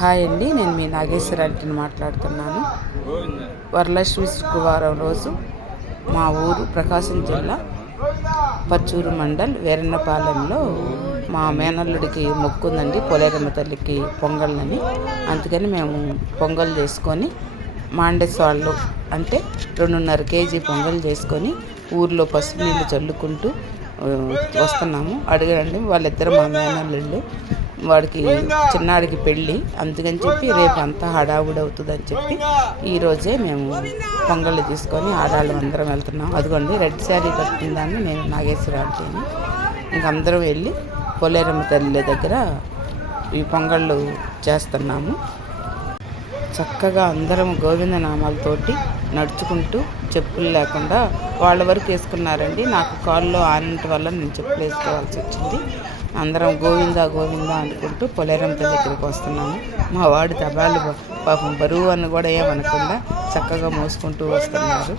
Hi అండి నేను మీ నాగేశ్వర మాట్లాడుతున్నాను. వరలక్ష్మి శుక్రవారం రోజు మా ఊరు ప్రకాశం జిల్లా పచ్చూరు మండల్ వీరన్నపాలెంలో మా మేనల్లుడికి మొక్కుందండి పొలేరమ్మ తల్లికి పొంగల్ని అందుకని మేము పొంగల్ చేసుకొని మాండెస్ అంటే రెండున్నర కేజీ పొంగల్ చేసుకొని ఊర్లో పసుపు నీళ్ళు చల్లుకుంటూ వస్తున్నాము. అడగండి వాళ్ళిద్దరు మా మేనల్లుళ్ళు వాడికి చిన్నాడికి పెళ్ళి. అందుకని చెప్పి రేపు అంతా హడావుడి అవుతుందని చెప్పి ఈరోజే మేము పొంగళ్ళు తీసుకొని ఆడాళ్ళు అందరం వెళ్తున్నాం. అదిగోండి రెడ్ శారీ కట్టుకుందాన్ని నేను నాగేశ్వర ఆంటీని ఇంక అందరం వెళ్ళి పొలేరమ్మ తల్లి దగ్గర ఈ పొంగళ్ళు చేస్తున్నాము. చక్కగా అందరం గోవింద నామాలతోటి నడుచుకుంటూ చెప్పులు లేకుండా వాళ్ళ వరకు వేసుకున్నారండి. నాకు కాల్లో ఆనంట వల్ల నేను చెప్పులు వేసుకోవాల్సి వచ్చింది. అందరం గోవింద గోవింద అనుకుంటూ పొలేరం దగ్గరికి వస్తున్నాము. మా వాడు తబాలు పాపం బరువు అని కూడా ఏమనకుండా చక్కగా మోసుకుంటూ వస్తున్నారు.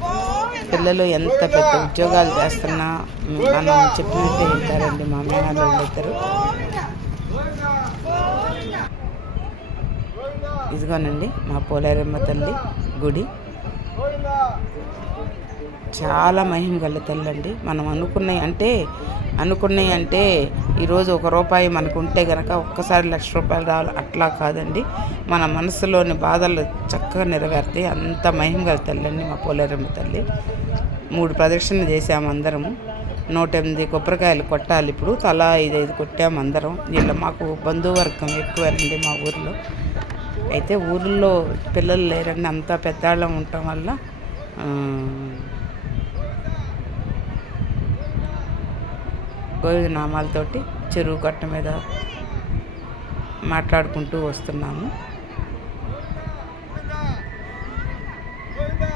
పిల్లలు ఎంత పెద్ద ఉద్యోగాలు చేస్తున్నా మనం చెప్పినట్టే వింటారండి మా మేనల్లు ఇద్దరు. ఇదిగోనండి మా పోలేరమ్మ తల్లి గుడి. చాలా మహిమ గల తల్లండి. మనం అనుకున్నాయి అంటే అనుకున్నవి అంటే ఈరోజు ఒక రూపాయి మనకు ఉంటే గనక ఒక్కసారి లక్ష రూపాయలు రావాలి. అట్లా కాదండి. మన మనసులోని బాధలు చక్కగా నెరవేరుతాయి. అంత మహిమ గల తల్లండి మా పోలేరమ్మ తల్లి. మూడు ప్రదక్షిణలు చేసాము అందరము నూట ఎనిమిది కొబ్బరికాయలు కొట్టాలి ఇప్పుడు. తలా ఐదైదు కొట్టాము అందరం. వీళ్ళ మాకు బంధువర్గం ఎక్కువేనండి మా ఊరిలో. అయితే ఊర్లో పిల్లలు లేరండి. అంతా పెద్దాళ్ళం ఉండటం వల్ల ఆ, గోవింద నామాలతోటి చెరువు కట్ట మీద మాట్లాడుకుంటూ వస్తున్నాము.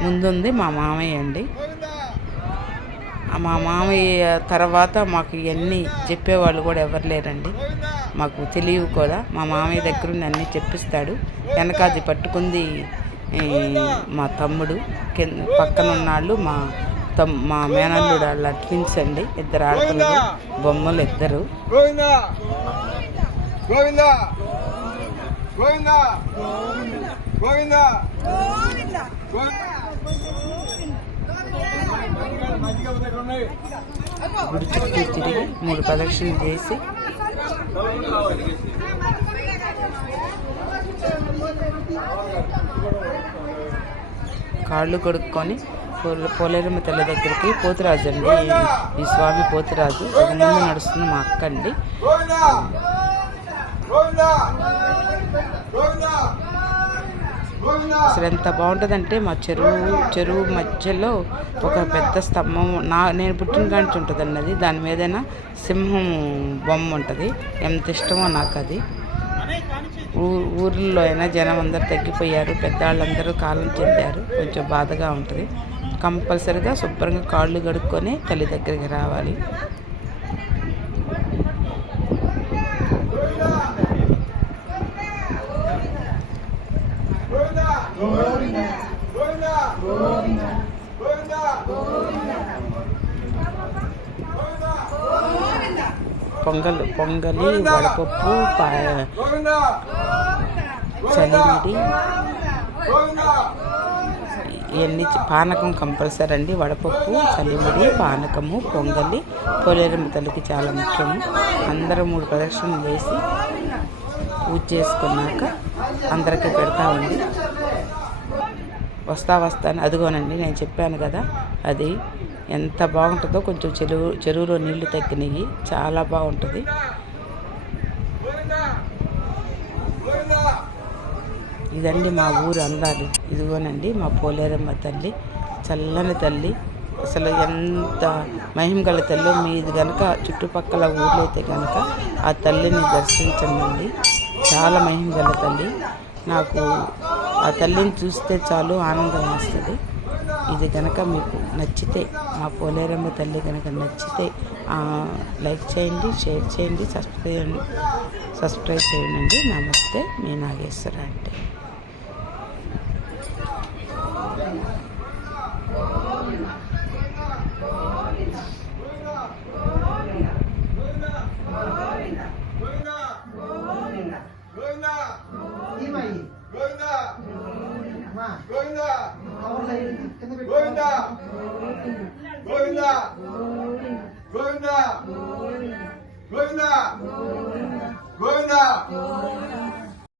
ముందుంది మా మామయ్య అండి. మా మామయ్య తర్వాత మాకు ఇవన్నీ చెప్పేవాళ్ళు కూడా ఎవరు లేరండి. మాకు తెలియవు కూడా. మా మామయ్య దగ్గర ఉండి అన్నీ చెప్పిస్తాడు. వెనక అది పట్టుకుంది మా తమ్ముడు కింద పక్కన ఉన్నాళ్ళు మా తమ్ మా మేనల్లుడు వాళ్ళ ట్విన్స్ అండి. ఇద్దరు ఆడపిల్లలు బొమ్మలు ఇద్దరు. గుడి చుట్టూ తిరిగి మూడు ప్రదక్షిణలు చేసి కాళ్ళు కొడుక్కొని పోలేరమ్మ తల్లి దగ్గరికి పోతురాజు అండి. ఈ- స్వామి పోతురాజు. ఒక ముందు నడుస్తుంది మా అక్క అండి. అసలు ఎంత బాగుంటుందంటే మా చెరువు చెరువు మధ్యలో ఒక పెద్ద స్తంభం నా నేను పుట్టిన కాంచి ఉంటుంది అన్నది దాని మీదైనా సింహం బొమ్మ ఉంటుంది. ఎంత ఇష్టమో నాకు అది. ఊర్లో అయినా జనం అందరు తగ్గిపోయారు పెద్దవాళ్ళందరూ కాలం చెందారు. కొంచెం బాధగా ఉంటుంది. కంపల్సరిగా శుభ్రంగా కాళ్ళు కడుక్కొని తల్లి దగ్గరికి రావాలి. పొంగల్ పొంగలి వడపప్పు చలివిడి ఇవన్నీ పానకం కంపల్సరీ అండి. వడపప్పు చలివిడి పానకము పొంగలి పొలేరమ్మ తల్లికి చాలా ముఖ్యము అందరం మూడు ప్రదక్షిణలు వేసి పూజ చేసుకున్నాక అందరికీ పెడతామండి. వస్తా వస్తా వస్తాను అదిగోనండి నేను చెప్పాను కదా అది ఎంత బాగుంటుందో కొంచెం చెరువు చెరువులో నీళ్ళు తగ్గినాయి చాలా బాగుంటుంది. ఇదండి మా ఊరు అందాలు. ఇదిగోనండి మా పోలేరమ్మ తల్లి చల్లని తల్లి. అసలు ఎంత మహిమ గల తల్లి. మీది కనుక చుట్టుపక్కల ఊర్లో అయితే కనుక ఆ తల్లిని దర్శించండి చాలా మహిమ గల తల్లి. నాకు ఆ తల్లిని చూస్తే చాలు ఆనందం వేస్తుంది. ఇది కనుక మీకు నచ్చితే మా పోలేరమ్మ తల్లి కనుక నచ్చితే లైక్ చేయండి షేర్ చేయండి సబ్స్క్రైబ్ సబ్స్క్రైబ్ చేయండి. నమస్తే మీ నాగేశ్వర అంటే గోవింద ఈమాయి గోవిందా అమ్మా గోవిందా కవర్లో వేసి కింద పెట్టు. గోవిందా గోవిందా గోవిందా గోవిందా గోవిందా